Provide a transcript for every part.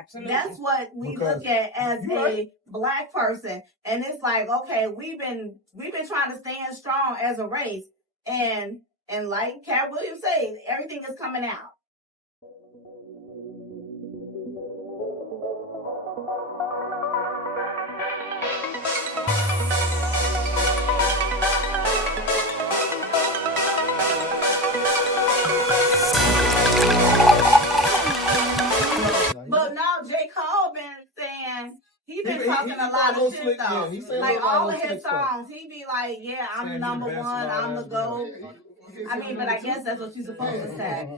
Absolutely. That's what we look at as a black person. And it's like, okay, we've been trying to stand strong as a race. And like Cat Williams said, everything is coming out. But now J. Cole been saying he talking a lot of shit though. Like all of his songs, he be like, "Yeah, I'm number one, I'm the GOAT." I mean, but I guess that's what you're supposed to say.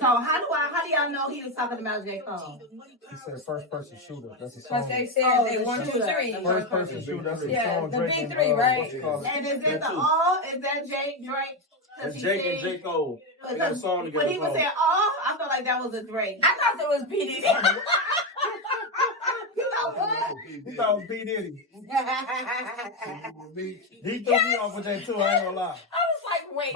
So how do y'all know he was talking about J. Cole? He said first person shooter. That's a song. Because they said they 1, 2, 3. First person shooter. That's a song. The big three, right? And is it the all? Is that Jake Drake? That's Jake and J. Cole. They got a song together. When he was saying all, I felt like that was a Drake. I thought it was P. Diddy. You know what? He thought it was P. Diddy. He threw me off with that too. I ain't gonna lie. I was like, wait.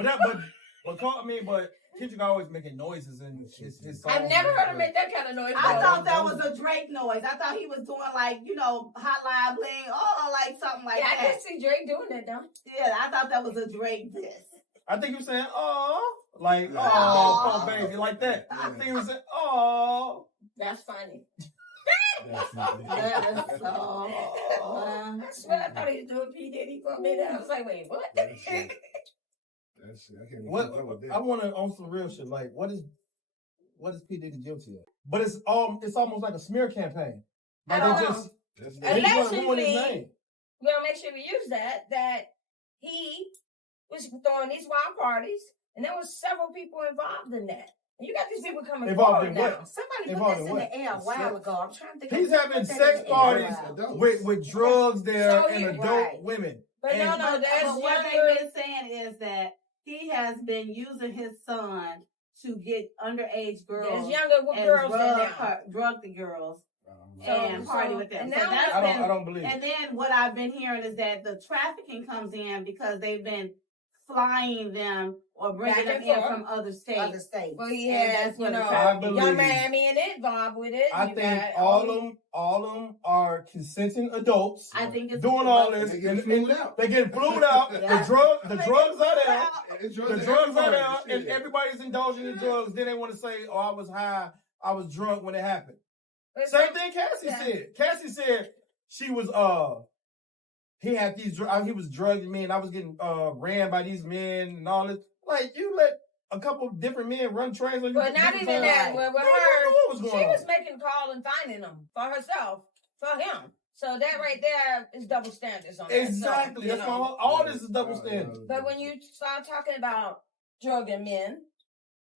But Kendrick always making noises in his songs. I've never heard him make that kind of noise. I thought that was a Drake noise. I thought he was doing like, Hotline Bling, like something like that. I can see Drake doing that though. Yeah, I thought that was a Drake diss. I think he was saying, like, oh, baby, like that. I think he was saying, oh. That's funny. That's so That's what I thought he was doing P. Diddy for a minute. I was like, wait, what? That's shit. I can't What? I want to on some real shit. Like, what is P. Diddy guilty of? But it's almost like a smear campaign. Like they just allegedly, we're gonna make sure we use that he was throwing these wild parties, and there was several people involved in that. And you got these people coming forward now. Somebody put this in the air a while ago. I'm trying to think. He's having sex parties with drugs there and adult women. But but what they've been saying is that he has been using his son to get underage girls. There's younger girls drug the girls. And party with them. So I don't believe it. And then what I've been hearing is that the trafficking comes in because they've been flying them or bringing them in from other states. Well, he has, Young Miami and involved with it. I think all of them are consenting adults. I think it's doing all this. They get flued out. The drugs are there. The drugs are there, and everybody's indulging in drugs. Then they want to say, "Oh, I was high, I was drunk when it happened." Same thing Cassie said. Cassie said she was he had these he was drugging me and I was getting ran by these men and all this. Like, you let a couple of different men run trains on you. But not even that. With her, she was making calls and finding them for herself, for him. So that right there is double standards on that. Exactly. That's why all this is double standards. But when you start talking about drugging men,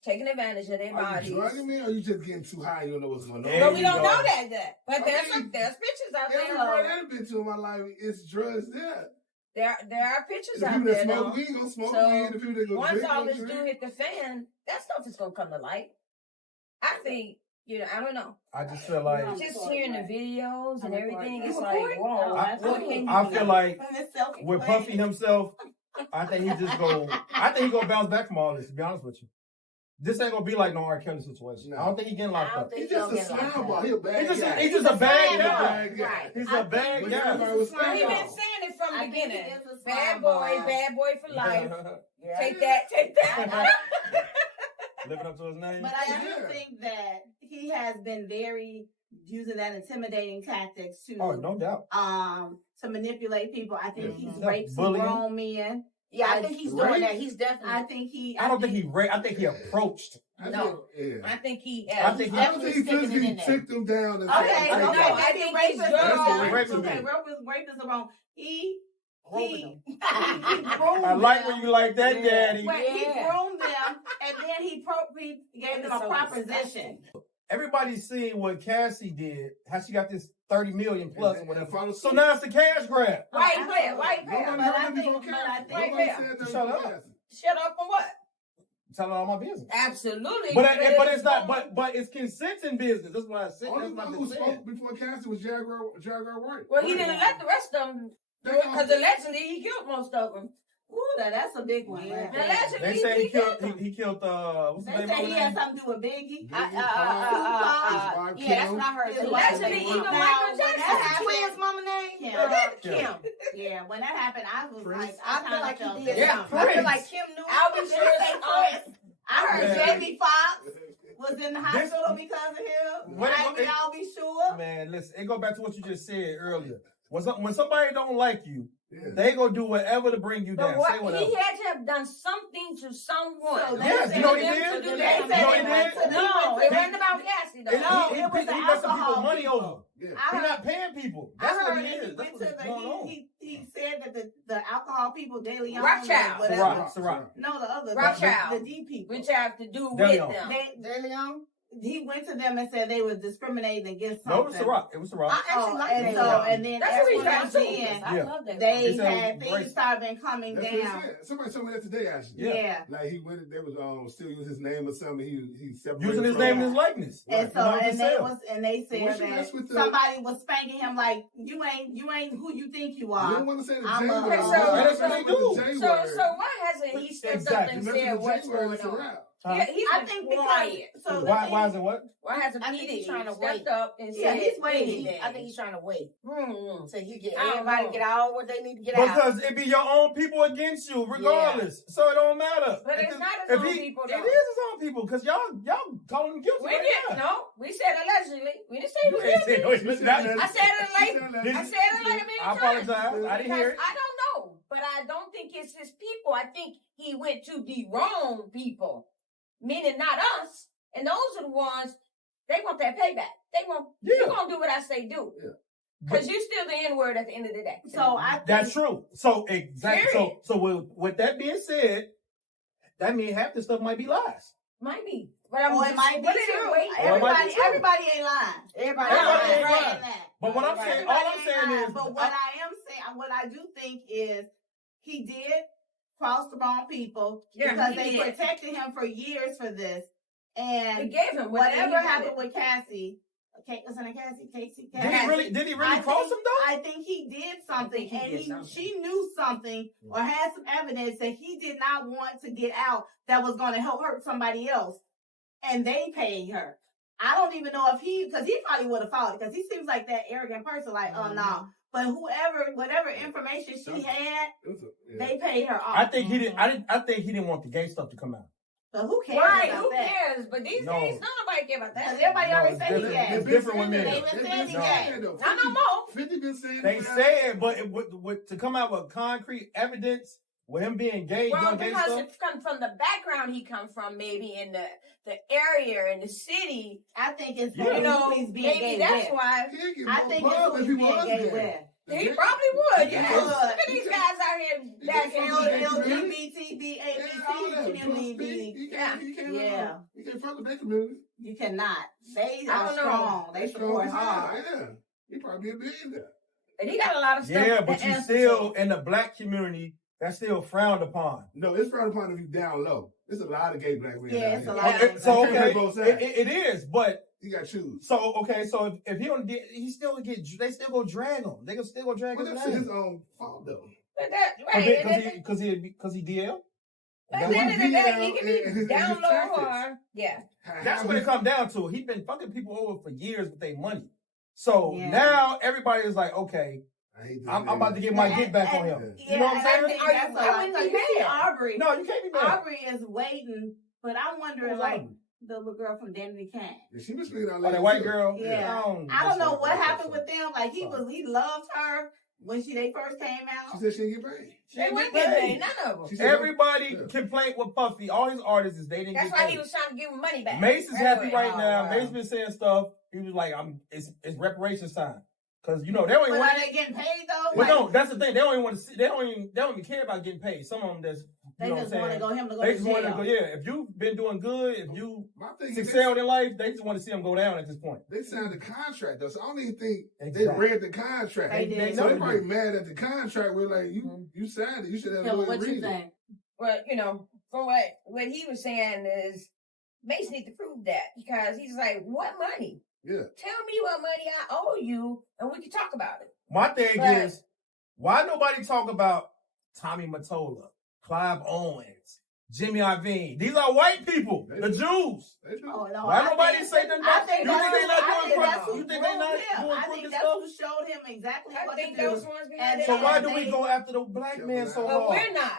taking advantage of their bodies. Are you drugging me or are you just getting too high? You don't know what's going on? But we don't know that. But there's pictures out there. Everybody I've been to in my life, it's drugs there. There are pictures out there. People that smoke weed, gonna smoke weed. The people that go once all this do hit the fan, that stuff is gonna come to light. I think, I don't know. I just feel like just hearing the videos and everything, it's like, whoa. I feel like with Puffy himself, I think he gonna bounce back from all this, to be honest with you. This ain't gonna be like no R. Kelly situation. I don't think he's getting locked up. He's just a slam ball. He's a bad guy. He's just a bad guy. He's a bad guy. He's been saying it from the beginning. Bad boy for life. Take that. Living up to his name. But I do think that he has been very using that intimidating tactics to no doubt. To manipulate people. I think he's raped some grown men. Yeah, I think he's doing that. He's definitely. I don't think he raped. I think he approached. No, I think he. I don't think he physically took them down. I think rapist is wrong. I like when you like that, Daddy. He groomed them, and then he gave them a proposition. Everybody's seeing what Cassie did. How she got this 30 million plus or whatever. So now it's the cash grab. Right. Shut up. Shut up for what? Telling all my business. Absolutely. But it's not. But it's consenting business. That's what I said. Only one who spoke before Cassie was Jaguar White. Well, he didn't let the rest of them do it because allegedly he killed most of them. Ooh, that's a big one. Yeah. Right? They say he killed what's the They name say of he it? had something to do with Biggie. Tupac, Yeah, that's what I heard. Allegedly, even Michael Jackson, twins' mama name. Kim. Yeah, when that happened, I was like, I feel like he did. Yeah, I feel like Kim knew. I'll be sure. I heard Yeah. Jamie Foxx was in the hospital because of him. I'll be sure. Man, listen, it go back to what you just said earlier. When somebody don't like you, Yeah. they gonna do whatever to bring you down. But Say whatever. he had to have done something to someone. So Yes, you know what he did? To do You that. know what he did? No, it wasn't about Cassie though. He it was the messing alcohol people money people. over. Yeah. He's not paying people. That's I what heard he that is. he That's went what's to going on. he said that the alcohol people, De Leon, Rothschild. whatever. Ciroc. No, the other, Rothschild. the D people. Which have to do De with Leon. them. De Leon. He went to them and said they were discriminating against No, it was something. Ciroc. It was Ciroc. I actually like and De so Leon. and then That's that's what when he's trying to do. then I Yeah. love that. they He said had it was things started been coming That's what he down. said. Somebody told me that today, actually. Yeah. Like he went, they was still using his name or something. He separated Using his from name it. and his likeness. And so Not and they himself. was and they said Well, she that messed with the- somebody was spanking him like you ain't who you think you You are. don't want to say the J I'm a- word. Okay, so- That's what they do. The J So word. why hasn't he stepped Exactly. up and Messing said with the what's J word, going it's a on? wrap. Yeah, he's I been think because quiet. so Why isn't what? Why hasn't I P. think he's Diddy trying to stepped wait. up and Yeah, said he's waiting. anything? I think he's trying to wait Hmm. till he get I don't everybody know. get all what they need to get out. Because it be your own people against you, regardless. So it don't matter. But it's If- not his if own he- people, It though. is his own people, because y'all calling him guilty. We right didn't. now. No, we said allegedly. We didn't say he was You ain't guilty. saying- She said now- that- I said it like- she said that- I said it like a million I times. apologize. I didn't hear it. Because I don't know, but I don't think it's his people. I think he went to the wrong people, meaning not us. And those are the ones, they want that payback. They want, you're going to do what I say do. Yeah. Because you're still the N-word at the end of the day. So I think That's true. So exactly. Period. So with that being said, that means half the stuff might be lies. Might be. But I'm or it just might be putting it true. away. Or it might be true. Everybody ain't lying. Everybody Everybody ain't lying. lying. But what I'm saying, all I'm saying is, But what I am saying, what I do think is, he did cross the wrong people Yeah, because he they did. protected him for years for this, It and gave him what whatever he happened wanted. with Cassie, wasn't it Cassie? Casey? did he really I cross think- him though? I think he did something, he and did something. she knew something or had some evidence that he did not want to get out that was going to help hurt somebody else, and they paid her. I don't even know if because he probably would have fought it, because he seems like that arrogant person, like, oh no. But whatever information she had, they paid her off. I think he didn't. I think he didn't want the gay stuff to come out. But who cares Right, about who that? cares? But these No. days, nobody care about Because that. everybody No, already it's said he different. gay. It's different with men. They even said he gay. Not no more. 50 been saying They it for say it, but to come out with concrete evidence with him being gay, Well, doing gay because stuff. it comes from the background he comes from, maybe in the area, in the city. I think it's Yeah. You know, who he's being maybe gay that's with. why. He'd get I more think pub it's who if he's he being was gay gay. with. He probably would. Yeah. Yeah. Look at these guys out here back in LGBT, Yeah, all that. community. He Yeah. can't fuck with that community. You cannot. They I are don't know. strong. They support as hell, hard. Yeah. He probably be a billionaire. And he got a lot of stuff. Yeah, to but you answer still to. in the black community, that's still frowned upon. No, it's frowned upon if you down low. There's a lot of gay black men. Yeah, down it's here. a lot. Okay, so You can't okay, have both sides. it is, but You got to choose. so if he don't get, he still get, they still go drag him. They can still go drag Well, his that's name. his own fault, though. But that, right. Because he DL. At the end of the day, he can and be his down low tactics. or, yeah. That's what it comes down to. He been fucking people over for years with their money. So Yeah. now everybody is like, okay, I hate I'm about to get my get back on him. Yeah, You know what I'm and I saying? think Are that's you- a I lot. wouldn't So be you see mad. Aubrey. No, you can't be mad. Aubrey is waiting, but I'm wondering, Who's like, Aubrey? the little girl from Danny Kane. Yeah, she was speaking out Oh, that white girl? Yeah. I don't know what happened with them. Like, he loved her when they first came She out. said she didn't get paid. They She wouldn't get get paid. paid, none of them. She said, Everybody Yeah. complained with Puffy. All his artists is they didn't That's get why paid. he was trying to give him money back. Mace is happy right now. wow. Mace been saying stuff. He was like, it's reparations time. Cause you know they don't even But want. are they getting paid though? Well, Like, no, that's the thing. They don't even want to see. They don't even care about getting paid. Some of them just they you know just what I'm want to saying. go him to go They to just want to jail. go. Yeah, if you've been doing good, if you my thing is, excelled in life, they just want to see them go down at this point. they signed the contract, though, so I don't even think Exactly. they read the contract. They did. So know they're they probably did. mad at the contract. We're like, you signed it. You should have Yeah, no but what you read it. think? Well, you know, from what he was saying is Mace need to prove that because he's like, what money? Yeah. Tell me what money I owe you and we can talk about it. My thing But- is, why nobody talk about Tommy Mottola? Clive Owens, Jimmy Iovine. These are white people, the Jews. Oh, no, Why nobody say nothing I about think you think they not that's doing who crooked? You think they not doing I think crooked that's stuff? who showed him exactly I what think to do. those ones behind And it. So why do they- we go after the black men so But hard? we're not.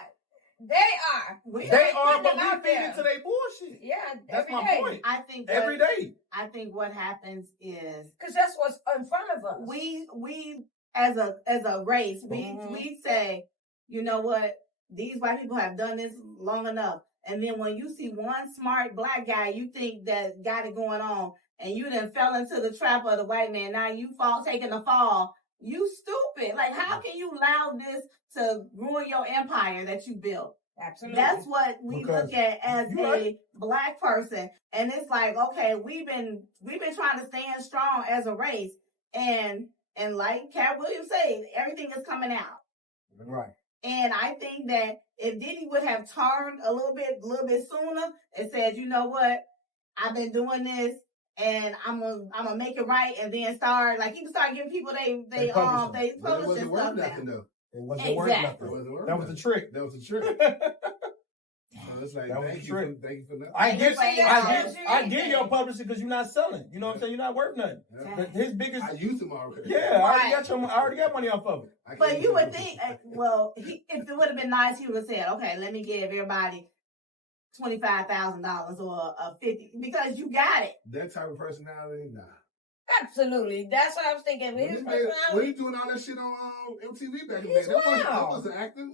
They are. They are, putting but them out we feed there. into their bullshit. Yeah, That's every my day. point. I think Every day. I think what happens is Because that's what's in front of us. we as a race, we say, you know what, these white people have done this long enough. And then when you see one smart black guy, you think that got it going on, and you then fell into the trap of the white man. Now you taking a fall. You stupid. Like, how can you allow this to ruin your empire that you built? Absolutely. That's what we Because look at as you a right. black person. And it's like, okay, we've been trying to stand strong as a race. And like Cat Williams said, everything is coming out. Right. And I think that if Diddy would have turned a little bit sooner and said, you know what, I've been doing this and I'm gonna make it right, and then start giving people they publishing But it wasn't stuff worth now. nothing though. It wasn't worth Exactly. nothing. It wasn't worth That was the nothing. trick. That was the trick. So it's like, That was thank the you trick. for that. I get your publishing because you're not selling. You know what I'm saying? You're not worth nothing. Yeah. But his biggest, I used them already. yeah, I already got money off of it. I can't But use you would them. think, well, if it would have been nice, he would have said, okay, let me give everybody $25,000 or $50, because you got it. That type of personality, nah. Absolutely. That's what I was thinking. His When personality. he doing all that shit on MTV back in the He's day, that wild. wasn't acting.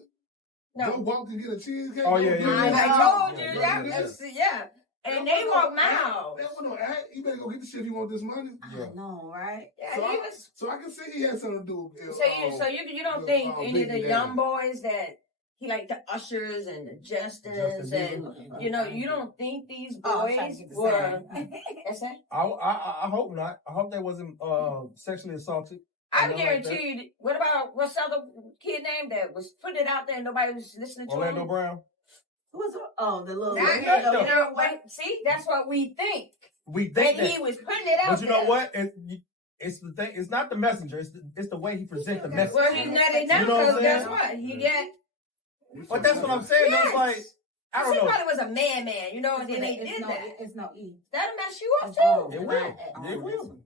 No. Go walk and get a cheesecake. Oh, yeah, Go yeah, get yeah. it. I told you. Yeah, Yeah. And they walk miles. That wasn't no act. You better go get the shit if you want this money. Yeah. I know, right? Yeah, So, he was. So I can see he had something to do with So you don't think any of the young boys that he like the ushers and the Justins and you don't think these boys were? That's it. I hope not. I hope they wasn't sexually assaulted. I Nothing guarantee like that. you. What about what's the other kid name that was putting it out there and nobody was listening to Orlando him? Brown. Who was the little See, that's what we think. We think And that. he was putting it out But you know there. what? It's the thing. It's not the messenger. It's the way he presents the message. Well, he's not enough You know what I'm because guess saying? what? He get. But that's what I'm saying. Yes. It's like I don't He know. probably was a man, and then they did that. It's no E. That'll mess you up too. It will. It will.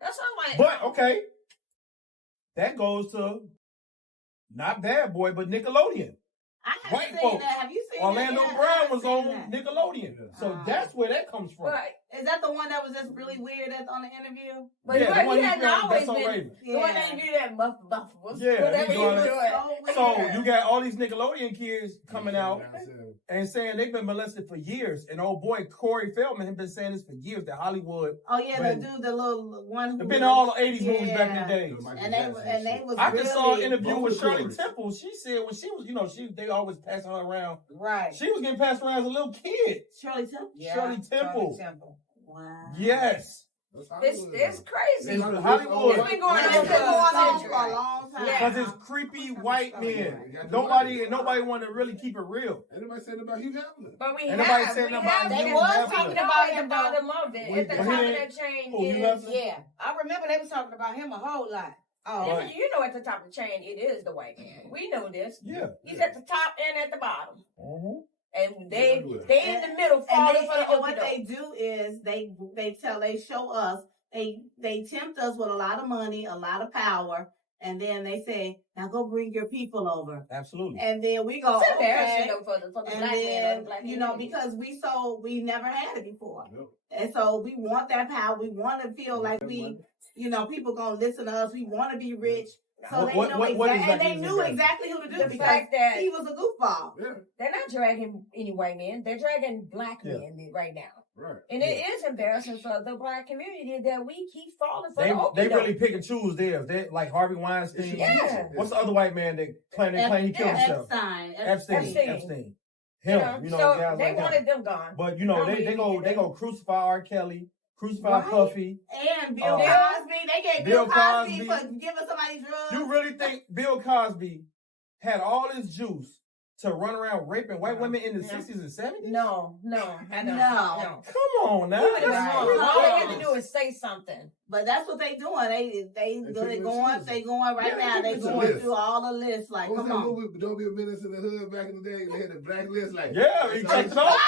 That's what I'm like. But okay, that goes to not Bad Boy, but Nickelodeon. I White haven't seen folks. that. Have you seen Orlando that? Brown was I on haven't seen that. Nickelodeon, so that's where that comes from. But Is that the one that was just really weird that's on the interview? Yeah, the one he he hadn't filmed, always that's on been. Raven. The one that do that muff. Yeah, whatever he he doing was it. doing. So weird. you got all these Nickelodeon kids coming out and saying they've been molested for years. And old boy Corey Feldman has been saying this for years that Hollywood. Oh yeah, the When- dude, the little one who They've been in all the 80s movies Yeah. back in the day. and they was I really, just saw an interview both with the Shirley Corys. Temple. She said when she was, they always passing her around. Right. She was getting passed around as a little kid. Shirley Temple. Shirley Temple. Wow. Yes. It's crazy. It's Hollywood. It's been going It's on been going on for for a long time. Yeah. Because it's creepy white men. Nobody want to really keep it real. Anybody said about Hugh Hefner? But we Ain't nobody have. said We nothing have. about They him was having talking it. about him about the month. At the Well, top of he that chain Hugh is. Hefner? Yeah. I remember they was talking about him a whole lot. Oh. Right. You know, at the top of the chain, it is the white man. We know this. Yeah. He's at the top and at the bottom. Mhm. And they Everywhere. in the middle And falling for the what okey-doke. they do is they show us, they tempt us with a lot of money, a lot of power, and then they say, now go bring your people over. Absolutely. And then we go, It's embarrassing okay. though for the And black man. Or the then, black because we never had it before. Nope. And so we want that power. We want to feel like people gonna listen to us. We want to be rich. So What- they know what exactly, and exactly they is knew embarrassing? exactly who to do The because fact that he was a goofball. Yeah, they're not dragging any white men, they're dragging black Yeah. men right now. right. And it is embarrassing for the black community that we keep falling for They the okey-doke. really pick and choose theirs. They like Harvey Weinstein. Yeah. What's the other white man that claim he killed himself? Epstein. Him. So guys they like that. wanted them gone. But I don't they really go crucify R. Kelly, crucify Right. Puffy. And Bill Bill Cosby, they gave Bill Cosby Cosby. for giving somebody drugs. You really think Bill Cosby had all his juice to run around raping white women in the 60s and 70s? No. Come on now. All they had to do is say something. But that's what they doing. They going right now. They going through all the lists. Like, come on. Don't Be a Menace in the Hood back in the day. They had the black list. Like, he checked it off.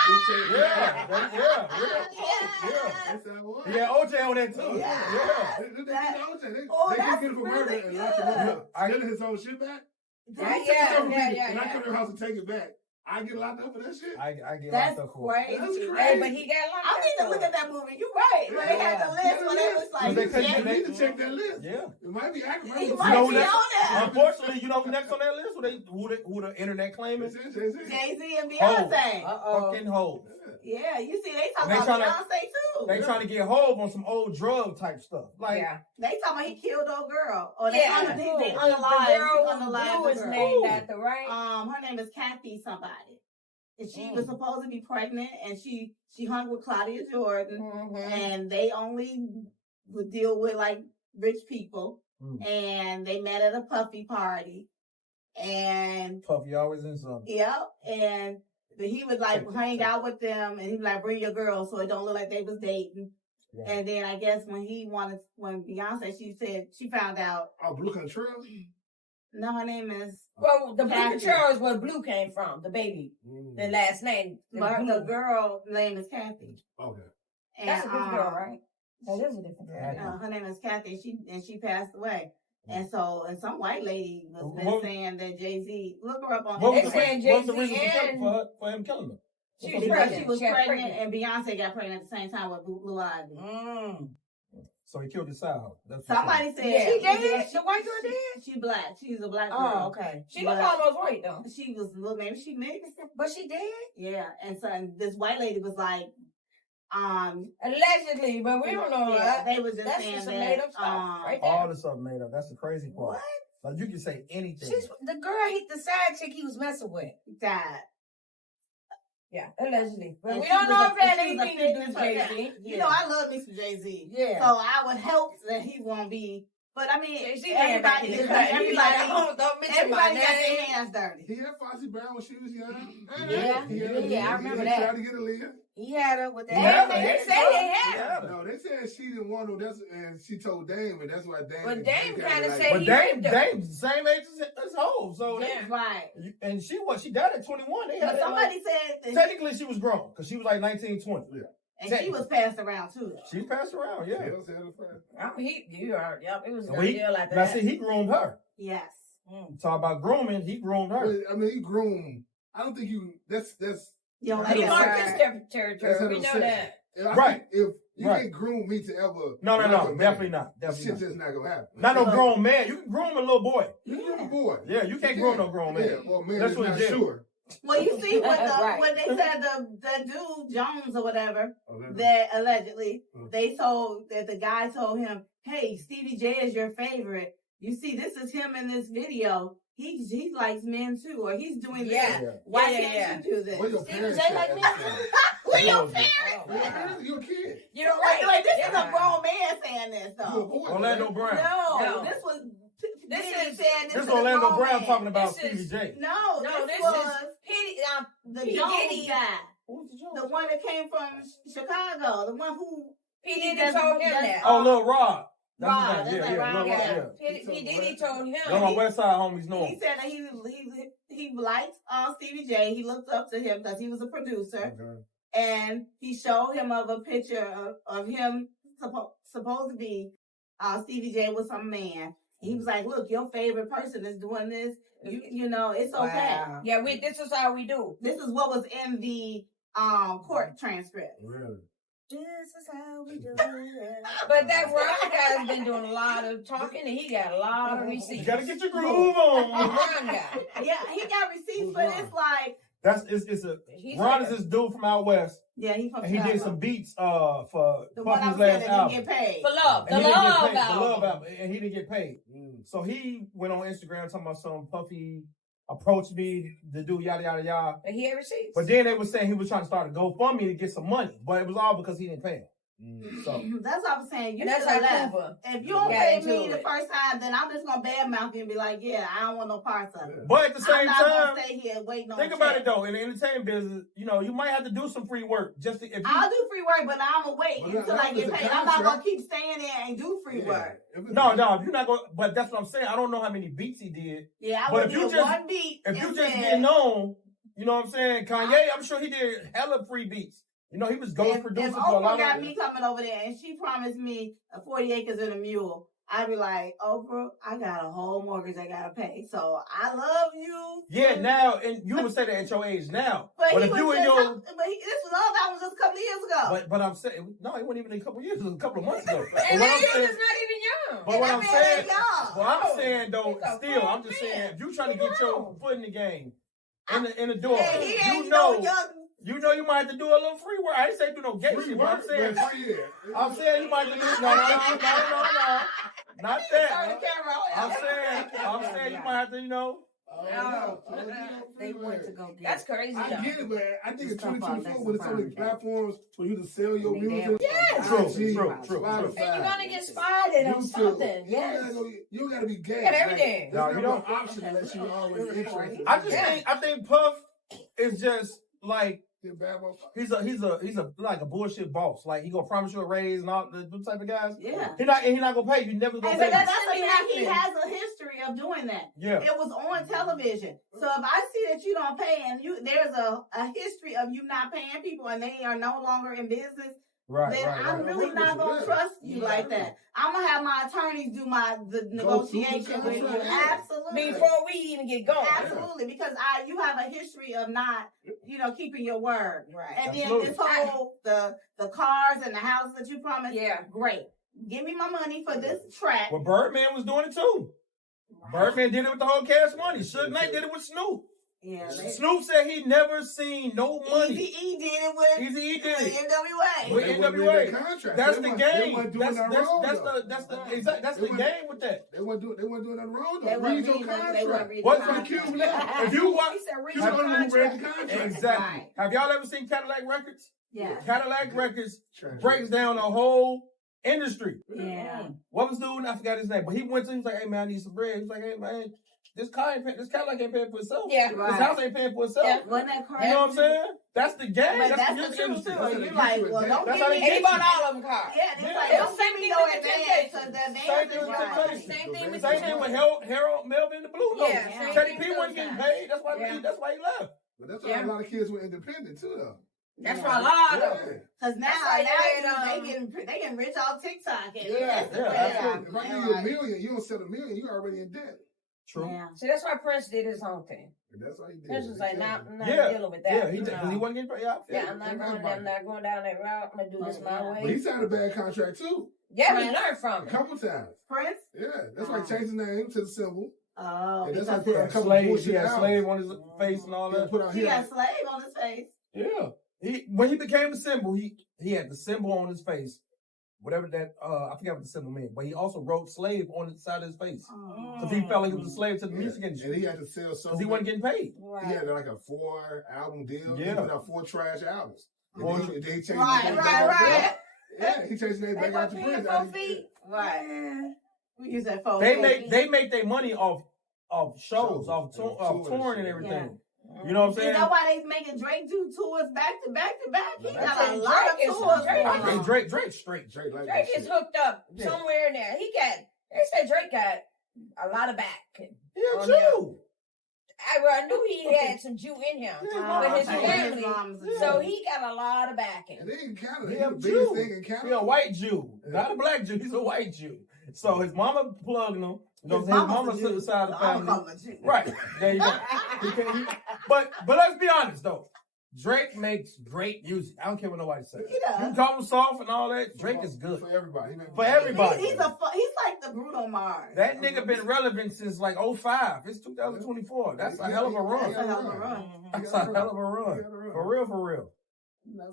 Yeah. Yeah, OJ on that too. Yeah. They can get him for murder and lock him up. Stealing his own shit back. And I come to the house and take it back. I get locked up for that shit. I get That's locked up for crazy. That's crazy. Hey, but he got locked up. I need to look at that movie. You're right. But they had the list when they was like, you need to check that list. Yeah. It might be accurate. He might be on there. Unfortunately, you know who next on that list? Who the internet claiming? Jay-Z and Beyonce. Fucking Hov. Yeah, you see, they talking about Beyonce too. They trying to get Hov on some old drug type stuff. Like, they talking about he killed old girl. Or they the girl was named after, right? Her name is Kathy somebody. And she was supposed to be pregnant, and she hung with Claudia Jordan, and they only would deal with like rich people, and they met at a Puffy party, and Puffy always in something. Yep, and he would like hang out with them, and he'd be like, bring your girl so it don't look like they was dating. Yeah. And then I guess when Beyonce, she said she found out. Oh, Blue Control? No, her name is. Well, the Blue Control is where Blue came from, the baby. The last name. The girl name is Kathy. Okay. And, that's a different girl, right? That is a different girl. Her name is Kathy. She passed away. And so, and some white lady was been saying that Jay-Z, look her up on Instagram. What's the reason for him killing her? She was pregnant, and Beyonce got pregnant at the same time with Blue Ivy. So he killed his side. Somebody said she did. The white girl did. She black. She's a black girl. Oh, okay. She was almost white though. She was maybe she mixed, but she did. Yeah, and so this white lady was like, allegedly, but we don't know that. They was just saying that made up stuff, right there. All the stuff made up. That's the crazy part. What? Like you can say anything. The girl hit the side chick he was messing with. Died. Yeah, allegedly. But we don't know if that had anything to do with Jay-Z. You know, I love me some Jay-Z. Yeah. So I would hope that he won't be. But I mean, everybody got their hands dirty. He had Foxy Brown when she was young. Yeah, I remember that. He tried to get Aaliyah. He had her with that. They said they had her. No, they said she didn't want him. And she told Dame, and that's why Dame. But Dame kind of said he raped her. But Dame's the same age as Hov, so that's right. And she died at 21. But somebody said technically she was grown because she was like 19, 20. Yeah. And she was passed around too. She passed around, yeah. It was a good deal like that. Now see, he groomed her. Yes. Talk about grooming, he groomed her. I mean, he groomed. I don't think you. That's. He marked his territory. We know that. Right. If you can't groom me to ever. No, definitely not. Shit just not gonna happen. Not no grown man. You can groom a little boy. You can groom a boy. Yeah, you can't groom no grown man. Yeah, well, man, that's not sure. Well, you see when they said the dude Jones or whatever that allegedly they told that the guy told him, "Hey, Stevie J is your favorite. You see, this is him in this video. He likes men too, or he's doing this. Why can't you do this? Stevie J like men too. Who your parents? You're a kid. You know, like this is a grown man saying this though. Orlando Brown. No, this was. This Orlando Brown talking about Stevie J. No, this was the Jones guy. The one that came from Chicago. The one who P. Diddy told him that. Oh, Lil Rod. Rod. P. Diddy told him. One of my West Side homies know him. He said that he liked Stevie J. He looked up to him because he was a producer. Okay. And he showed him of a picture of him supposed to be Stevie J with some man. He was like, look, your favorite person is doing this. You know, it's okay. Wow. Yeah, this is how we do. This is what was in the court transcript. Really? This is how we do it. But that Ron guy's been doing a lot of talking, and he got a lot of receipts. You gotta get your groove on. Ron guy. Yeah, he got receipts, but it's like Ron is this dude from out west. Yeah, he's from Chicago. He did some beats for the Puffy's last album. Didn't get paid. For Love. The Love album. And he didn't get paid. So he went on Instagram talking about some Puffy approached me to do yada yada yada. But he had receipts. But then they were saying he was trying to start a GoFundMe to get some money. But it was all because he didn't pay him. So that's what I'm saying. You that's should have how left. Cuba. If you don't pay me the first time, then I'm just gonna badmouth you and be like, yeah, I don't want no parts of it. but at the same I'm not time, gonna stay here waiting on. think about it though. In the entertainment business, you know, you might have to do some free work just to, I'll do free work, but I'm gonna wait until I get paid. I'm not gonna keep staying there and do free work. No, you're not going. But that's what I'm saying. I don't know how many beats he did. Yeah, I but would do one beat. If you just get known, you know what I'm saying? Kanye, I'm sure he did hella free beats. You know, he was ghost producer if for a lot Oprah got of me coming over there and she promised me 40 acres and a mule, I'd be like, Oprah, I got a whole mortgage I gotta pay. So I love you. Yeah, now, and you would say that at your age now. But if you and your... this love album was just a couple of years ago. But I'm saying, no, it wasn't even a couple of years. It was a couple of months ago. And that is not even young. But what I'm saying, I'm saying though, still, I'm just man. saying, if you trying to get your foot in the game, in the door, you know you might have to do a little free work. I ain't say do no gay shit, but I'm saying you might have to do no. Not that. I'm saying you might have to, you know. They want to go get. That's crazy. I get it, man. I think it's 2024 when it's so many platforms for you to sell your music. Yes. True. And you're gonna get spotted on something. Yes. You gotta be gay. You got everything. There's no option unless you always interested. I think Puff is just like he's a like a bullshit boss. Like he gonna promise you a raise and all the type of guys. Yeah. He not gonna pay you. Never gonna pay you. That's the thing. He has a history of doing that. Yeah. It was on television. So if I see that you don't pay and there's a history of you not paying people and they are no longer in business, then I'm really not gonna trust you like that. I'm gonna have my attorneys do the negotiation with you. Absolutely. Before we even get going. Absolutely, because you have a history of not, keeping your word. Right. And then this whole the cars and the houses that you promised. Yeah. Great. Give me my money for this track. Well, Birdman was doing it too. Birdman did it with the whole Cash Money. Suge Knight did it with Snoop. Yeah, Snoop said he never seen no money. Eazy-E did it with NWA. With NWA. That's the game. That's the game with that. They weren't doing nothing wrong though. They Read your contract. What's for the Cube left? If you watch, you don't read the contract. Exactly. Have y'all ever seen Cadillac Records? Yeah. Cadillac Records breaks down the whole industry. Yeah. What was dude? I forgot his name, but he went to him. He's like, "Hey man, I need some bread." He's like, "Hey man, this Cadillac ain't paying for itself. Yeah, this house ain't paying for itself." Yeah. Wasn't that crazy? You know what I'm saying? That's the game. But that's the truth industry. too. You're like, well, don't give me. And he bought all of them cars. Yeah, it's like, don't give me no advance because the advance is right. Same thing with Harold Melvin the Blue Note. Yeah, Teddy P wasn't getting paid. That's why he left. But that's why a lot of kids were independent too, though. That's why a lot of them. Because now they getting rich off TikTok. And Absolutely. If I give you $1 million, you don't sell $1 million, you're already in debt. True. Yeah. So that's why Prince did his own thing. And that's why he did. Prince was like, I'm not dealing with Yeah, that. he did. He wasn't getting paid. I'm not going down that route. I'm gonna do this my way. But he signed a bad contract too. Yeah, he learned from a it. couple times. Prince? Yeah, that's why he changed his name to the symbol. Oh, and that's why he put a couple bullshit out. Slave on his face and all that. He got slave on his face. Yeah. When he became a symbol, he had the symbol on his face. Whatever that, I forget what the symbol meant, but he also wrote slave on the side of his face. Because he felt like he was a slave to the music industry. And he had to sell so because he wasn't getting paid. Right. He had like a 4-album deal. Yeah. He put out 4 trash albums. And then he changed right. Yeah, he changed his name back out to Prince. Right. We use that 4 They make their money off shows, off touring and everything. Yeah. You know what I'm saying? You know why they making Drake do tours back to back to back? He got a lot of tours. I think Drake straight. Drake is hooked up somewhere in there. They say Drake got a lot of back. Yeah, Jew. I knew he had some Jew in him with his family, so he got a lot of backing. And in Canada, he's a biggest thing in Canada. He's a white Jew, not a black Jew. He's a white Jew. So his mama plugged him. You know what I'm saying? His mama sit beside the family. Right. There you go. But let's be honest though. Drake makes great music. I don't care what nobody says. You call him soft and all that. Drake is good for everybody. He's like the Bruno Mars. That nigga been relevant since like 05. It's 2024. That's a hell of a run. That's a hell of a run. For real.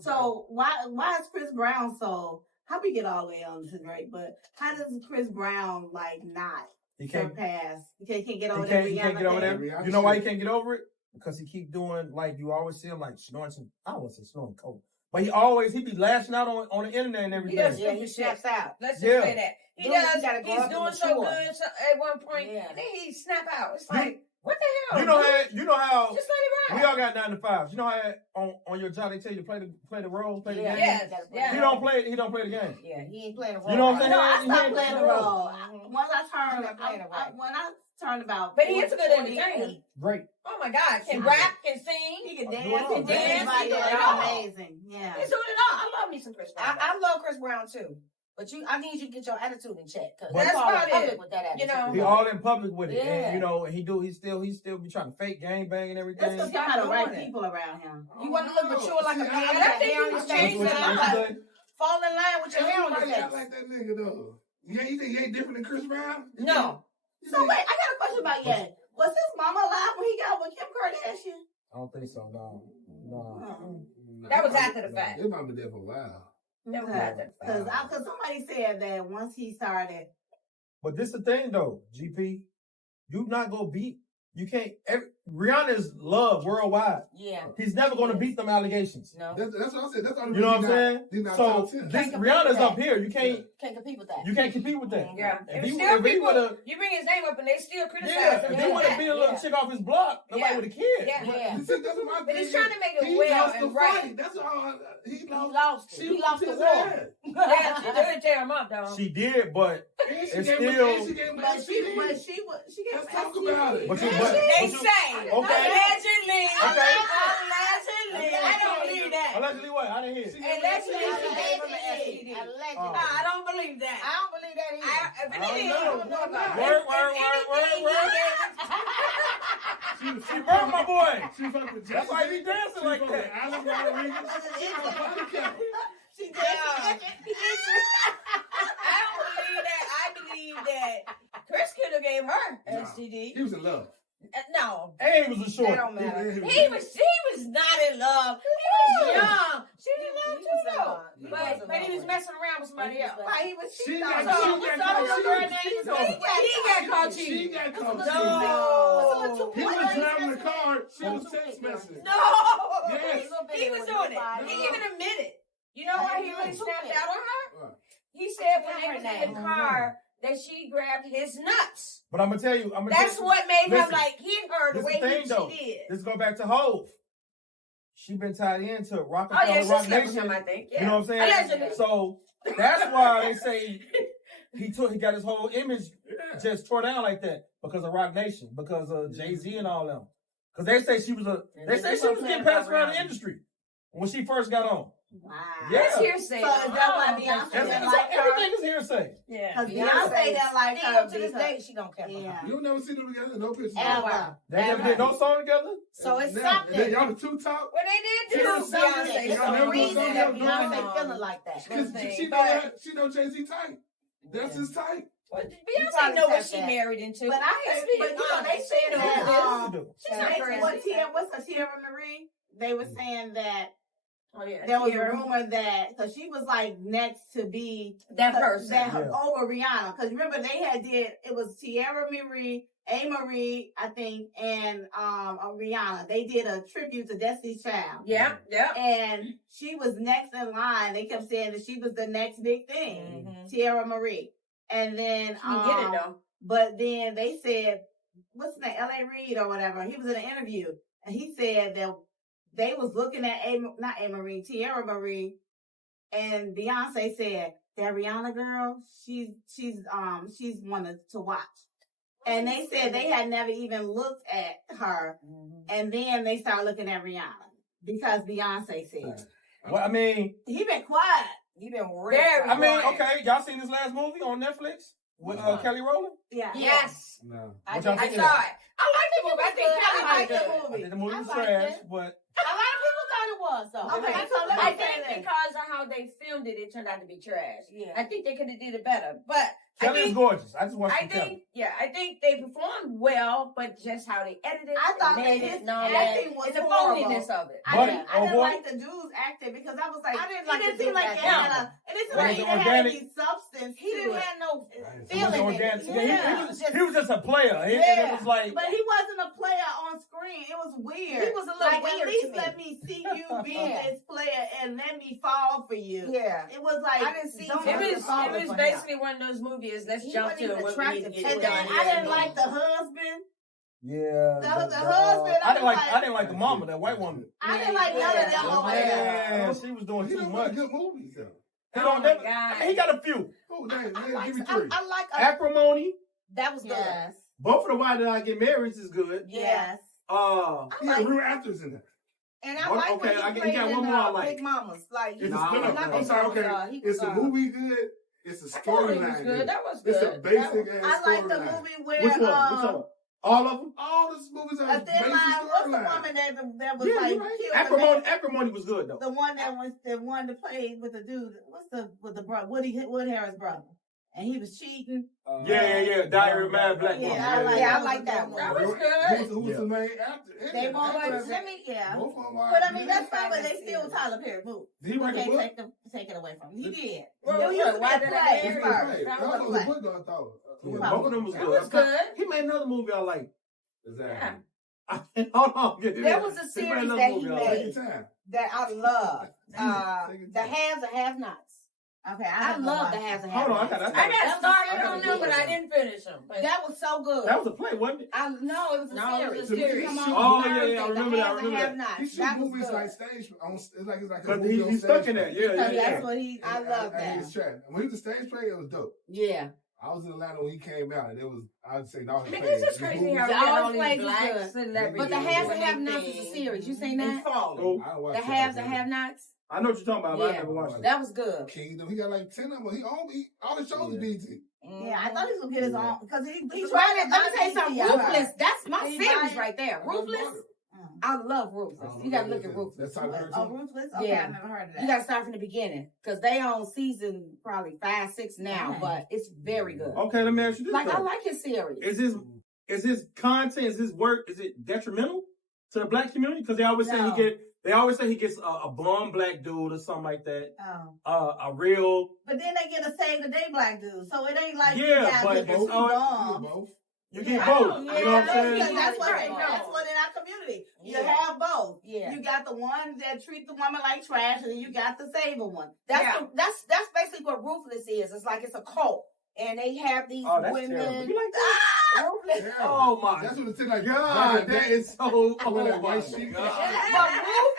So why is Chris Brown so? How we get all the way on to Drake? But how does Chris Brown not surpass? He can't get over that. He can't get over that. You know why he can't get over it? Because he keep doing, like, you always see him, like, snoring some, I don't want to say snoring coke, But he be lashing out on the internet and everything. He snaps out. Let's just say that. He Dude, does. you gotta grow He's up doing and so mature. good at one point. Yeah. And then he snap out. It's like, what the hell? You know how Just let it ride. we all got 9 to 5s. You know how on your job they tell you to play the role, play the game. Yes. He don't play the game. Yeah, he ain't playing a role. You know what I'm saying? No, I He stopped ain't playing the playing role. Once I turned, when I turned about, But he is a good 48, entertainer. Great. Oh my God. Can rap, can sing. He can Do it dance, all. he dance, He do it it's all. amazing. Yeah. He's doing it all. I love me some Chris Brown. I love Chris Brown too. But I need you to get your attitude in check. Cause That's all in about public it. with that attitude. You know. He all in public with it. Yeah. And and he still be trying to fake gang bang and everything. That's because he got the right people around him. You want to look mature like a man. I That think hair on he his was face. changing What it. you I'm say? Fall in line with your hair on your Everybody act face. like that nigga though. You think he ain't different than Chris Brown? No. So wait, I got a question about Ye. Was his mama alive when he got with Kim Kardashian? I don't think so, no. That was after the fact. They might be there for a while. That was after the fact. Because somebody said that once he started. But this the thing though, GP. You not gonna beat. You can't. Rihanna is loved worldwide. Yeah. He's never gonna beat them allegations. No. That's what I said. That's all the You know what I'm reason saying? he's not So top 10. Rihanna's up here. You can't compete with that. You can't compete with that. Yeah. If If he still if he people, would've- you bring his name up and they still criticize Yeah, him. if he would have beat a little chick off his block, nobody would have cared. Yeah. Yeah. You see, that's what my But he's thing trying is. to make it He well lost the and right. fight. That's all. He lost. lost it. She He lost the his war. ass. Yeah, she did tear him up, though. She did, but And she It's gave him- still- and she gave him But she STD. gave Let's talk about it. But you- They but you- say, okay. allegedly, Okay. allegedly, I don't believe that. Allegedly what? I didn't hear. She it. gave him Allegedly, STD. she gave him an STD. Allegedly. Nah, I don't believe that. I don't believe that either. If it I is, don't know. if Word. anything, She burned my boy. She fucked with That's why he be dancing like that. Alan Rodriguez. She fucked with Kelly. She did. I don't believe that. I believe that Chris could have gave her STD. He was in love. No. And he was a It short. don't matter. He was- He was not in love. He was young. She was in love He too, was in though. love. He was in But he was love. messing around with somebody else. Why he was She cheating got on So, her. what's the little girl name? He got caught She cheating. got caught No. cheating. He was driving the car. She was text messaging. No. Yes. He was doing it. He even admitted. You know why he really snapped out on her? What? He said when they was in the car that she grabbed his nuts. But I'm gonna tell you, That's what made him Listen, like hit her the this way the thing, though. she did. Let's go back to Hove. She been tied into Oh Rockefeller yeah, she Rock slept with Nation. him, I think. Yeah. You know what I'm saying? Allegedly. So that's why they say he got his whole image Yeah. just tore down like that because of Rock Nation, because of Jay-Z and all them. Because they say she was getting passed around the industry when she first got on. Wow. Yeah. That's hearsay. So is that why Beyonce didn't like her? Everything is hearsay. Yeah. Because Beyonce didn't like Still her. to this because- day, she don't care for her. Yeah. You don't never see them together. No pictures. Ever. They never did no song together. So it's Now, something. Y'all the two talk. Well, they did She do was something. Beyonce. It's Y'all a never reason gonna that go Beyonce feeling like that. Because But- she know Jay-Z type. That's his type. Well, You Beyonce probably know what said she that. married into. But they said that She's not crazy. what's her Tierra Marie? They were saying that Oh yeah, there was a Tierra. rumor that because she was like next to be That person. over Rihanna. Because remember they it was Tierra Marie, A. Marie, I think, and Rihanna. They did a tribute to Destiny's Child. Yeah, yeah. And she was next in line. They kept saying that she was the next big thing, Mhm. Tierra Marie. And then She get it though. but then they said, what's his name, L.A. Reid or whatever. He was in an interview and he said that they was looking at Tierra Marie, and Beyonce said that Rihanna girl, she's one to watch. And they said they had never even looked at her, and then they started looking at Rihanna because Beyonce said. Well, I mean, He been quiet. You been Very. I mean, okay, y'all seen this last movie on Netflix with Kelly Rowland? Yeah. Yes, No. What y'all I think of saw that? it. I like the movie. I think Kelly I like did the good. I movie. think the movie I was liked trash, it. but A lot of people thought it was though. Okay, so let me I say think this. because of how they filmed it, it turned out to be trash. Yeah. I think they could have did it better. But Kelly is gorgeous. I just watched I Kelly. think they performed well, but just how they edited it, I thought and that made his it and all acting that, was and the horrible. phoniness of it. I But- didn't oh, boy. like the dude's acting because I was like, I didn't it like didn't the seem dude's like acting. it didn't seem Was like it it had organic? any substance. He didn't to it. have no It was feeling in organic. it. Yeah, he was just a player. And it Yeah. was like, But he wasn't a player on screen. screen. It was weird. He was a little like, weird at least to me. let me see you be this player and let me fall for you. Yeah. It was like I didn't see don't him. It let was me fall for him. basically one of those movies. Let's He jump wasn't to even what we need to attractive get to And done. then him. I didn't like the husband. Yeah. The husband, I didn't like. like- I didn't like the mama, that white woman. I didn't like none of them over there. Man, she was doing He too don't much. make good movies, though. He Oh don't my never- God. I mean, he got a few. Oh, dang, I give me like, 3. I like Acrimony. that was good. Yes. Both of the Why Did I Get Married is good. Yes. He had real actors in there. And I What- like okay, when I he got played one in more I like. Big Mamas. Like, It's Nah, a spin-off. not I'm sorry, Big okay. Mamas, he It's was, a movie good. It's a Acrimony was storyline good. good. That was It's good. a basic ass I like the storyline. movie where Which one? Which one? All of them? All these movies are a basic thin line. What's the storyline. woman that was Yeah, like you're right. killed? Acrimony was good though. The one that was the one that played with the dude. With the brother? Wood Harris brother, and he was cheating. Yeah. Diary of Mad Black Woman. I like that one. That was good. Who was the main actor? They won't Actors. let me. Yeah. Both of them are. But I mean, that's fine. But they still Tyler Perry movie. Did he write the Can't book? take it away from him. He did. Well, It used to be why a did I play get at married? first. That That was a was a play. book, though, I thought. Yeah, both of them was It good. was good. He made another movie I like. Exactly. Hold on. There was a He series another that he movie I like. made. Take your time. that I love. Take your The time. haves and have-nots. Okay, I love the haves and Hold on, have-nots. I got- I got started I on got them, but I it. didn't finish them. But That was so good. That was a play, wasn't it? No, it was a No, it series. was a series. Come on, Oh, Thursday, yeah, I the remember that, I haves and remember that. have-nots. He shoot That was movies good. like stage on. It's like a Because movie on he's stuck stage in that. play. Yeah. That's what he. I love And that. he was trash. When he was a stage play, it was dope. Yeah. I was in Atlanta when he came out, and it was, I'd say, no, I mean, it's just crazy how we All got all these plays is black good. celebrities. But the haves and doing have-nots their is a thing series. You seen and that? falling. The haves and have-nots. I know what you're talking about, but I Yeah. never watched it. That was good. Kingdom, he got like 10 of them. He all the shows Yeah. BT. Yeah, I thought he was gonna get his own because he Let tried me to tell you something. Ruthless. That's my He series bought it. right there. Ruthless. I love Ruthless. You gotta look at Ruthless. That's how it Oh, Ruthless. Okay, Yeah. I've never heard of that. You gotta start from the beginning because they on season probably 5, 6 now, Okay. but it's very good. Okay, let me ask you this. Like I though. like his series. Is his content, is his work, is it detrimental to the black community? Because they always say No. he gets a blonde black dude or something like that. Oh. A real. But then they get a save the day black dude, so it ain't like Yeah, you got but just it's two all- bombs. both. You get Yeah. both. Yeah, You know what I'm saying? because that's what Right. that's what in our community. You Yeah. have both. Yeah. You got the one that treat the woman like trash, and then you got the saver one. That's basically what Ruthless is. It's like it's a cult, and they have these Oh, that's women. terrible. You like that? Ruthless. Yeah. Oh my That's what it said like. God, that is so. Oh With that my white sheet. God.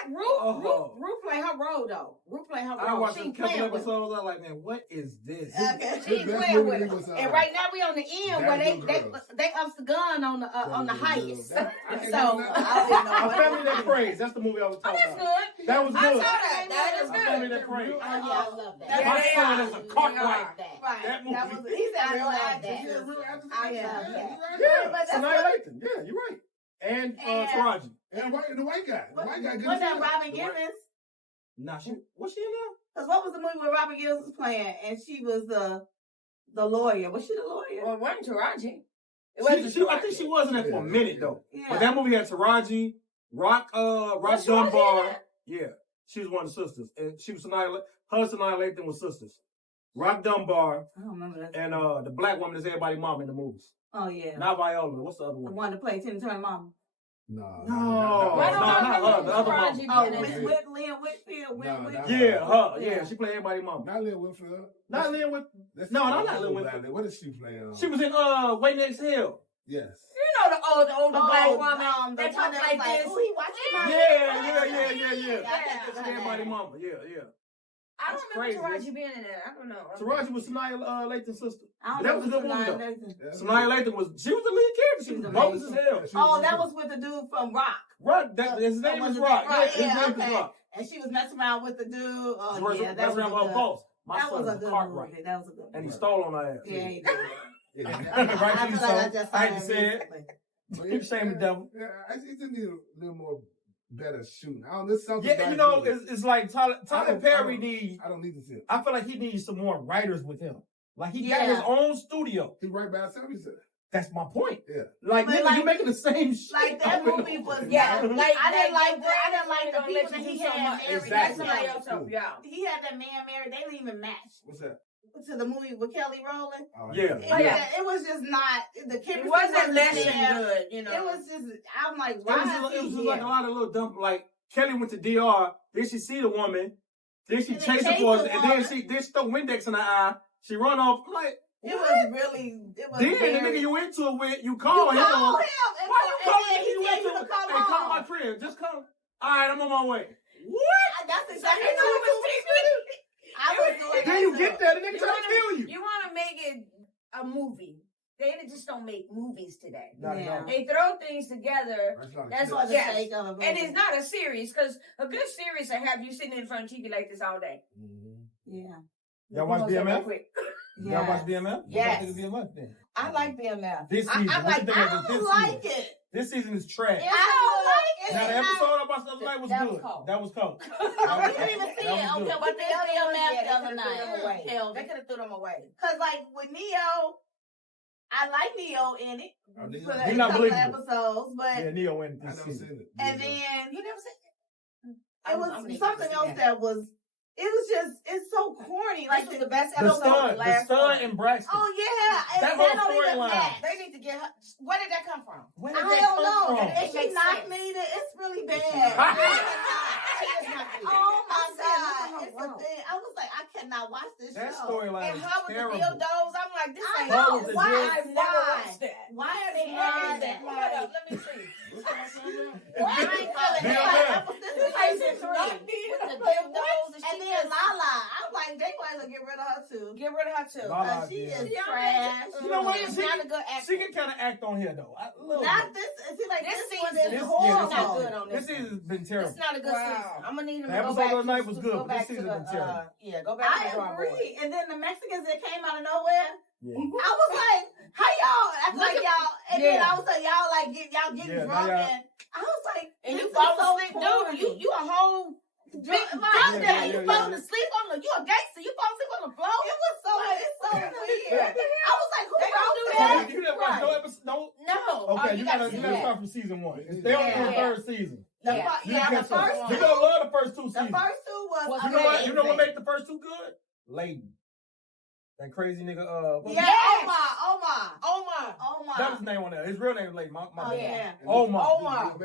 Ruth play her role though. Ruth play her I role. watched She a ain't couple playing with it. episodes. I'm like, man, what is this? Okay. She ain't That's playing what with it it. was, And right now we on the end where That good girls. they ups the gun on the highest. That- I So didn't know A Family That Prays. That's the movie I was Oh, talking that's about. good. That was I good. saw that. That is A Family good. That Prays. Oh, yeah, I love that. Yeah, My they son are. is a cartwright. Right. That That movie. was he said I real love actors. that. Yeah, real actors. I Yeah, love you're that. right. Yeah, But that's Sanaa what- Lathan. Yeah, you're right. And And- Taraji. And the white guy. The white guy. good What as that hell. Robin Givens? Nah, what's she in there? Because what was the movie where Robin Givens was playing, and she was the lawyer? Was she the lawyer? Well, it wasn't Taraji. It I wasn't think she was in there for a minute though. Yeah. But that movie had Taraji, Rock Was Taraji Dunbar. in it? Yeah, she was one of the sisters, and she was Sanaa Lathan was sisters. Rock Dunbar I don't remember that. and the black woman is everybody's mom in the movies. Oh yeah, Not Viola. What's the other the one? one that played Tina Turner mom. No. Why don't I not remember the other Taraji mom. being Oh, in Miss it? Whitfield, Whitfield. No, Yeah, her. Yeah. Yeah, she played everybody's mom. Not Lil Whitfield. Not Lynn with. That's No, the- not Lil Whitfield. What did she play on? She was in Waiting Next Hill. Yes. You know the older black woman the that one talk that like was like, this. "Ooh, he watching my Yeah. Yeah. That's everybody's mama. Yeah. I That's don't remember crazy. Taraji being in there. I don't know. Taraji was Sanaa Lathan's sister. I don't That was a know good movie though. Yeah. Sanaa Lathan was the lead character. She She was was bogus as amazing. hell. Oh, that was with the dude from Rock. Rock. His name is Rock. Yeah, his name is Rock. And she was messing around with the dude. Oh, She was yeah, that messing was around with her a boss. My that son was a is good Cartwright. movie. That was a good And he movie. stole on her ass. Yeah, he did. Yeah. Right, I you feel like I so. just I saw hate to him say it. recently. But Keep shaming the devil. Yeah, I just need a little more better shooting. I don't. There's something. Yeah, about you know, it. it's like Tyler don't- Perry I don't- needs. I don't need to see it. I feel like he needs some more writers with him. Like he got Yeah. his own studio. He right by himself. He said. That's my point. Yeah. Like, But nigga, like- you making the same shit. Like that over and movie was. over. Yeah, I didn't like like the gonna people let that you he do so had much. married. Exactly. Somebody else help you out. He had that man married. They didn't even match. What's that? to the movie with Kelly Rowland. Oh, Yeah. It was just not the chemistry. It wasn't less there. than good, you know. It was just, I'm like, It why was is just he like a lot of little dumb, like Kelly went to DR, then she see the woman, then she And chase her chase for the it, and then woman. she throw Windex in her eye, she run off, like, It was really, it was then very, the nigga you into it with, you you call him. call him. Why you calling and me? he You tell into you to it? come Hey, come to home. my crib. Just come. All right, I'm on my way. That's exactly You know what what I was doing. Then you that get too. there, the nigga try to kill you. You want to make it a movie. They just don't make movies today. Not at all. They throw things together. That's For what the yes. sake of a movie. And it's not a series, because a good series will have you sitting in front of TV like this all day. Yeah. Y'all watch BMF? Quick. Y'all watch BMF? Yes. What BMF then? I like BMF. This season. I what you like. think I of don't this like season? it. This season is trash. I don't like it. Now the It's episode I watched the other night was That was good. cold. That was cold. Oh, we didn't even see That it. was Okay, good. but the other Yeah, the other they night. could have threw them away. Kelvin. They could have threw them away. Cause like with Neo, I like Neo in it Oh, Neo. for He a not couple of believable. episodes, but Yeah, Neo went I this never season. seen it. and then You never seen it? it was something else that was. It was just. It's so corny. Like This was the best The episode. stud and Braxton. Oh yeah, That and whole they don't even storyline. match. They need to get her. Where did that come from? Where I did that don't come know. from? And she Makes knocked sense. me. It's really bad. Oh my god, it's a thing. I was like, I cannot watch this That show. storyline And is her with the terrible. dildos, I'm like, this I ain't know. with the Why? dildos. I've never Why? watched that. Why are they What is not? that? Hold up, let me see. Why are they feeling BMF. This is season 3. with the dildos And then Lala, I'm like, they might as well get rid of her too. Get rid of her too. Lala, She yeah. is trash. You know what? She's She- not a good actor. She can kind of act on here though. A little Not bit. this. See, like This this one season is is horrible. not good on This season's been terrible. It's not a good Wow. season. I'm gonna need him The to go episode back. of the night was good, Go but back this to season the been terrible. yeah. Go back to the I drawing board. agree. And then the Mexicans that came out of nowhere, Yeah. I was like, how y'all act like y'all? And then Yeah. I was like, y'all like getting Yeah, drunk, now y'all- and I was like, And this you is fall so asleep, corny. dude. You a whole big Yeah, drunk yeah, You yeah, falling yeah. asleep on the. You a gangster. You fall asleep on the floor. It was so it's so weird. I was like, who They don't wrote do So that? you never watched no episode? No. No. Okay, Oh, you gotta see start that. from season 1. They only do the Yeah. third season. The Yeah. fir- You yeah, the catch up. first You two. gonna love the first 2 The seasons. first two was Well, You know what? You know what amazing. made the first 2 good? Layden. That crazy nigga. What Yeah, was- Omar. Omar. That was his name on there. His real name is Layden. My Oh bad. yeah. Omar. Omar.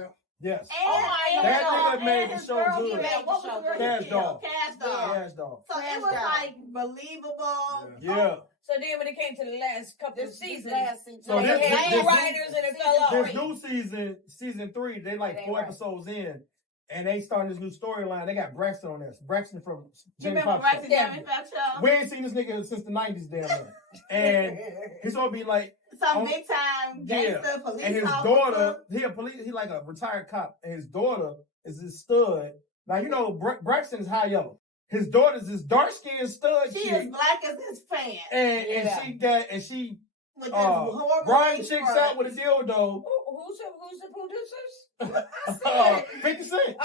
Yes. And That and nigga made his the show girl, good. he made what was the girl he Cash killed? Dog. Cash Dog. Cash Dog. So it was Cash Dog. like believable. Yeah. So then when it came to the last couple of This seasons, last season. So they this- had this- new writers and it fell off. This new season, season 3, they like They 4 right. episodes in, and they starting this new storyline. They got Braxton on this. Braxton from You Jamie remember Foxx. Braxton Damn Fat Show? We ain't seen this nigga since the 90s, damn near. And he's gonna be like, Some Oh, big time yeah. gangster police and his officer. daughter, he like a retired cop, and his daughter is his stud. Now you know Braxton is high yellow. His daughter's this dark skinned stud She chick, is black as his fan. and she With this horrible Brian lace chicks front. out with a dildo. Who's the producers? 50 Cent.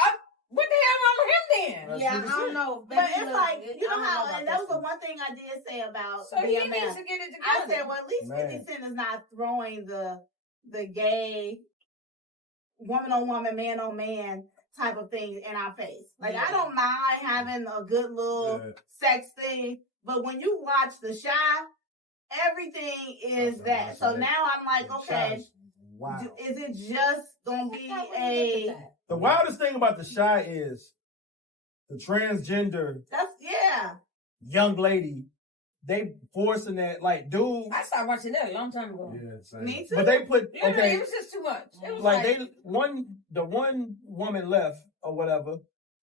What the hell wrong with him then? Yeah, I don't know. But it's like, you know how, and that was the one thing I did say about So he needs BMF. to get it I together. said, well, at least Man. 50 Cent is not throwing the gay woman on woman, man on man type of thing in our face. Like, I don't mind having a good little sex thing, but when you watch The Shy, everything is that. So now I'm like, okay, Wow. is it just gonna be a? The wildest thing about The Shy is the transgender That's young lady. They forcing that, like, dude. I started watching that a long time ago. Yeah, same. Me too. But they put You know, okay, it was just too much. It was like the one woman left or whatever,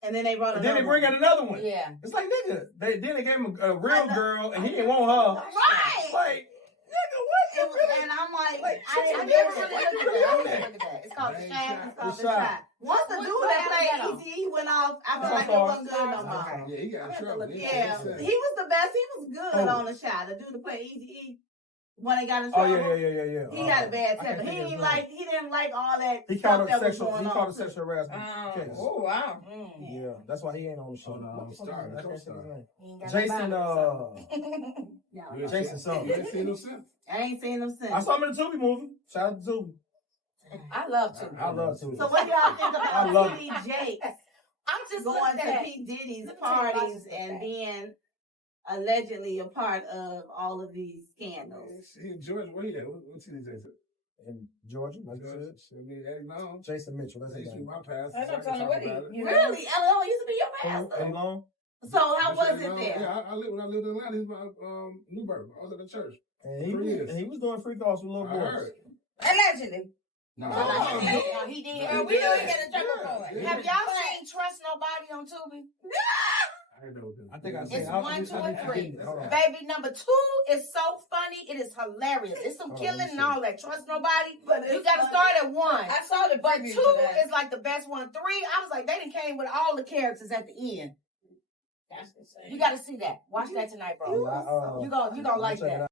And then they wrote and then they another bring one. in another one. Yeah. It's like nigga, then they gave him a real I know. girl, and he didn't want her. Right. Like nigga, what? It was, and I'm like, I I didn't never get really it. looked at that. Look at that. It's called The Dang Shy. Shy. It's called The The Shy. Shy. Once the What- dude what that happened played E.T. went off, I feel Stars. like it wasn't good no more. Okay, yeah, he got in trouble. look- Yeah, he was the best. He was good Oh. on The Shy. The dude that played E.T. when they got in Oh trouble. yeah. He had a bad I can't temper. think of his name. He didn't like all that He stuff called that it was sexual. going He on. called it sexual harassment case. Oh wow. Yeah, that's why he ain't on the show. Star, I can't think of his co-star. name. He ain't got no Jason. balance. You ain't Jason seen- something. You ain't seen him since? I ain't seen them since. I saw him in the Tubi movie. Shout out to Tubi. I love to. I love Tubi. So what do y'all think I love about T.D. Jakes I'm just going looking to at P. Diddy's Let me tell you why parties she's and like then allegedly a part of all of these scandals. George, where he at? What's his name? In Georgia, like you said. Jason Mitchell, that's his name. My past. I don't know what he. Really? L.O. used to be your pastor. Eddie Long? So how was it there? Yeah, when I lived in Atlanta, he was my Newburgh. I was at the church. And he was doing free calls with little boys. Allegedly. No, he did. We know he got a trouble for it. Have y'all seen Trust Nobody on Tubi? I think I It's seen 1, 2, and 3. Hold on. Baby, number 2 is so funny. It is hilarious. It's some killing and all that. Trust Nobody. You got to start at 1. I saw the But preview 2 to that. is like the best one. 3, I was like, they done came with all the characters at the end. That's insane. You got to see that. Watch that tonight, bro. You gonna like that.